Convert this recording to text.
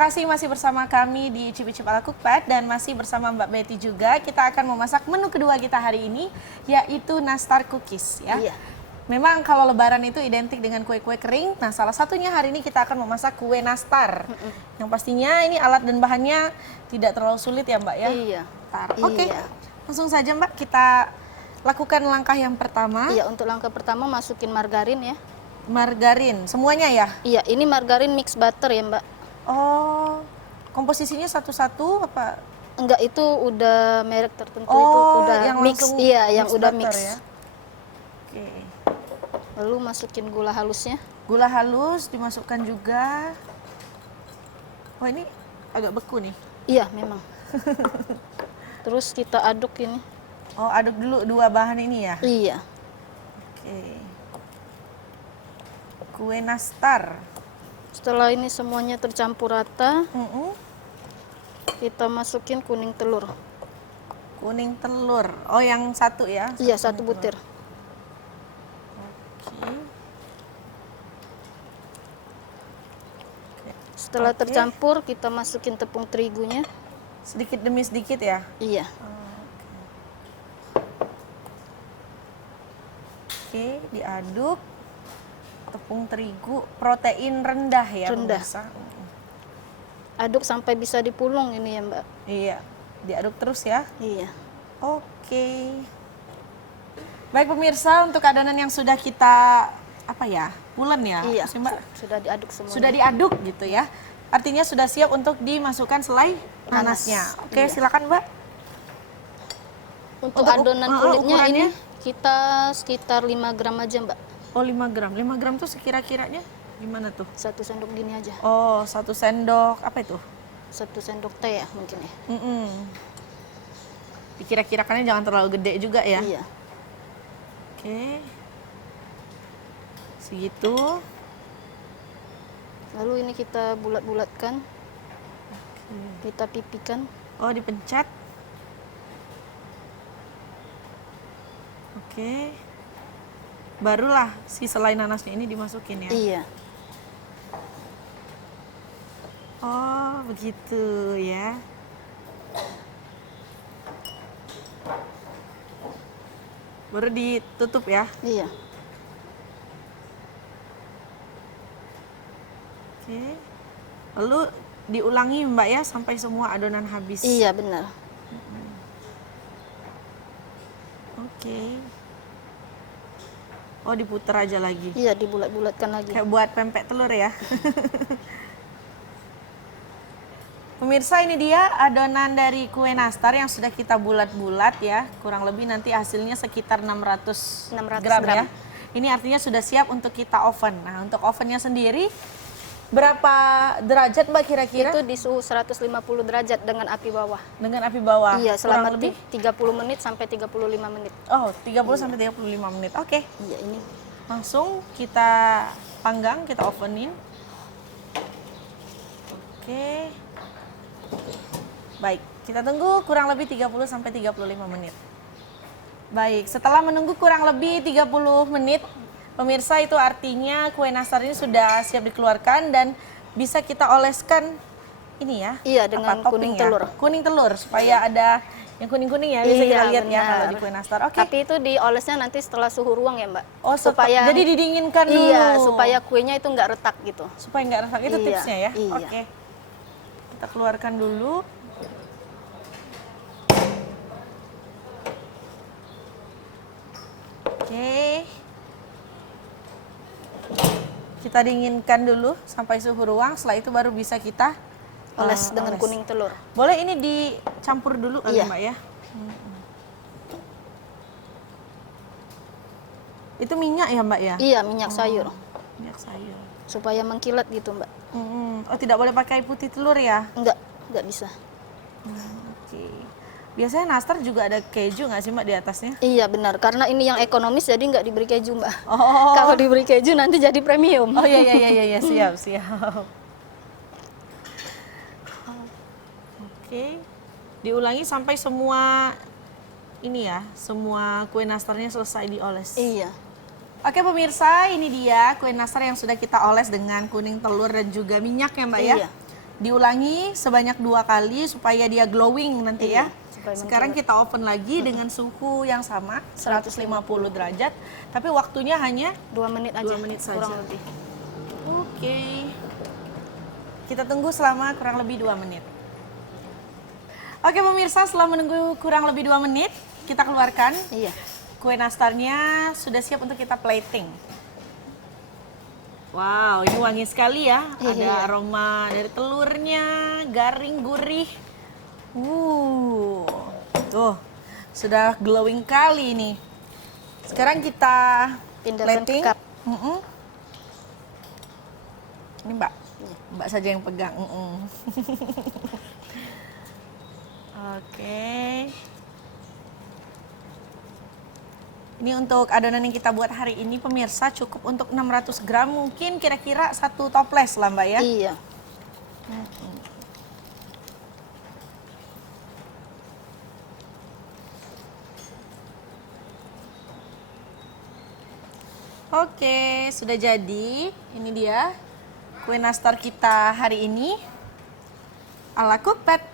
kasih masih bersama kami di Icip-Icip ala Cookpad dan masih bersama Mbak Betty juga. Kita akan memasak menu kedua kita hari ini, yaitu nastar cookies ya. Iya. Memang kalau lebaran itu identik dengan kue-kue kering. Nah, salah satunya hari ini kita akan memasak kue nastar. Yang pastinya ini alat dan bahannya tidak terlalu sulit ya Mbak ya. Iya. Oke, Iya. langsung saja Mbak kita lakukan langkah yang pertama. Iya, untuk langkah pertama masukin margarin ya. Margarin, semuanya ya? Iya, ini margarin mix butter ya Mbak. Oh, komposisinya satu-satu apa? Enggak, itu udah merek tertentu, itu Oh, udah yang mix. langsung Iya, yang mix udah butter mix. ya? Oke. Lalu masukin gula halusnya. Gula halus dimasukkan juga. Wah, ini agak beku nih. Iya, memang. Terus kita aduk ini. Oh, aduk dulu dua bahan ini ya? Iya. Oke. Kue nastar. Setelah ini semuanya tercampur rata, kita masukin kuning telur. Kuning telur. Oh, yang satu ya? Iya, satu butir. Oke. Setelah Oke. tercampur, kita masukin tepung terigunya. Sedikit demi sedikit ya? Iya. Oke, diaduk. Tepung terigu, protein rendah ya? Rendah. Pemirsa? Aduk sampai bisa dipulung ini ya Mbak. Iya, diaduk terus ya? Iya. Oke. Baik pemirsa, untuk adonan yang sudah kita pulen ya? Iya. Sih, Mbak? Sudah diaduk semua. Sudah diaduk gitu ya. Artinya sudah siap untuk dimasukkan selai Nanas. nanasnya. Oke, Iya. silakan Mbak. Untuk Untuk adonan kulitnya ukurannya? ini kita sekitar 5 gram aja Mbak. Oh, 5 gram. 5 gram tuh sekira-kiranya gimana tuh? 1 sendok gini aja. Oh, 1 sendok apa itu? 1 sendok teh ya mungkin ya. Dikira-kirakannya jangan terlalu gede juga ya. Iya. Oke. Segitu. Lalu ini kita bulat-bulatkan. Kita pipikan. Oh, dipencet. Oke. Barulah si selai nanasnya ini dimasukin ya. Iya. Oh, begitu ya. Baru ditutup ya. Iya. Oke. Lalu diulangi Mbak ya sampai semua adonan habis. Iya benar. Oke. Oh, diputer aja lagi. Iya, dibulat-bulatkan lagi. Kayak buat pempek telur ya. Pemirsa, ini dia adonan dari kue nastar yang sudah kita bulat-bulat ya. Kurang lebih nanti hasilnya sekitar 600 gram ya. Ini artinya sudah siap untuk kita oven. Nah, untuk ovennya sendiri berapa derajat Mbak kira-kira? Itu di suhu 150 derajat dengan api bawah. Dengan api bawah. Iya, selama kurang lebih 30 menit sampai 35 menit. Oh, 30 sampai 35 menit. Oke. Iya, ini. Langsung kita panggang, kita ovenin. Oke. Baik, kita tunggu kurang lebih 30 sampai 35 menit. Baik, setelah menunggu kurang lebih 30 menit, pemirsa, itu artinya kue nastar ini sudah siap dikeluarkan dan bisa kita oleskan ini ya. Iya, dengan topping kuning ya? telur. Kuning telur supaya ada yang kuning-kuning ya, bisa Iya, kita lihat ya benar. kalau di kue nastar. Oke. Tapi itu diolesnya nanti setelah suhu ruang ya Mbak. Oh, jadi didinginkan dulu. Iya, supaya kuenya itu nggak retak gitu. Supaya nggak retak, itu Iya, tipsnya ya. iya. Oke. Kita keluarkan dulu. Oke. Kita dinginkan dulu sampai suhu ruang, setelah itu baru bisa kita Oles dengan oles. kuning telur. Boleh ini dicampur dulu kali Iya. Mbak ya. Itu minyak ya Mbak ya? Iya, minyak sayur. Minyak sayur. Supaya mengkilat gitu Mbak. Oh, tidak boleh pakai putih telur ya? Nggak bisa. Oke. Biasanya nastar juga ada keju nggak sih Mbak di atasnya? Iya benar, karena ini yang ekonomis jadi nggak diberi keju Mbak. Oh. Kalau diberi keju nanti jadi premium. Oh iya, siap. Oke. Diulangi sampai semua ini ya, semua kue nastarnya selesai dioles. Iya. Oke pemirsa, ini dia kue nastar yang sudah kita oles dengan kuning telur dan juga minyak ya Mbak ya. Iya. Diulangi sebanyak 2 kali supaya dia glowing nanti Iya, ya. supaya Sekarang mencolok. kita oven lagi dengan suhu yang sama, 150 derajat. Tapi waktunya hanya 2 menit aja. 2 menit saja. Kurang lebih. Oke. Kita tunggu selama kurang lebih 2 menit. Oke pemirsa, setelah menunggu kurang lebih 2 menit, kita keluarkan. Iya. Kue nastarnya sudah siap untuk kita plating. Wow, ini wangi sekali ya. Ada Iya. aroma dari telurnya, garing, gurih. Tuh, sudah glowing kali ini. Sekarang kita Pindahkan ke plating. cup. Ini Mbak, Mbak saja yang pegang. Oke. Ini untuk adonan yang kita buat hari ini pemirsa cukup untuk 600 gram, mungkin kira-kira 1 toples lah Mbak ya. Iya. Oke, sudah jadi. Ini dia kue nastar kita hari ini ala Cookpad.